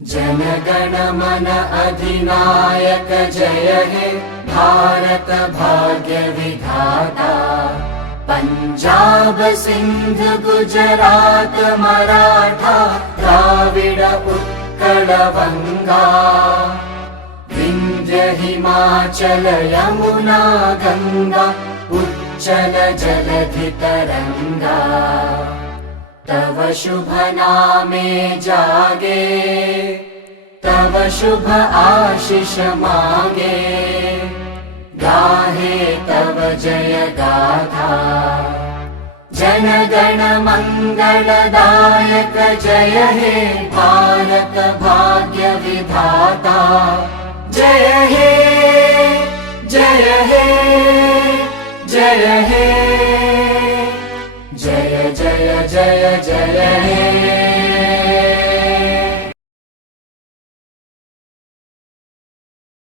जनगण मन अधिनायक जय हे भारत भाग्य विधाता। पंजाब सिंध गुजरात मराठा द्राविड उत्कल बंगा। विंध्य हिमाचल यमुना गंगा उच्चल जलधि तरंगा। तव शुभ नामे जागे तव शुभ आशीष मागे। गाहे तव जय गाथा जनगण मंगलदायक जय हे भारत भाग्य विधाता। जय हे जय हे जय हे जय जय जय जय हे।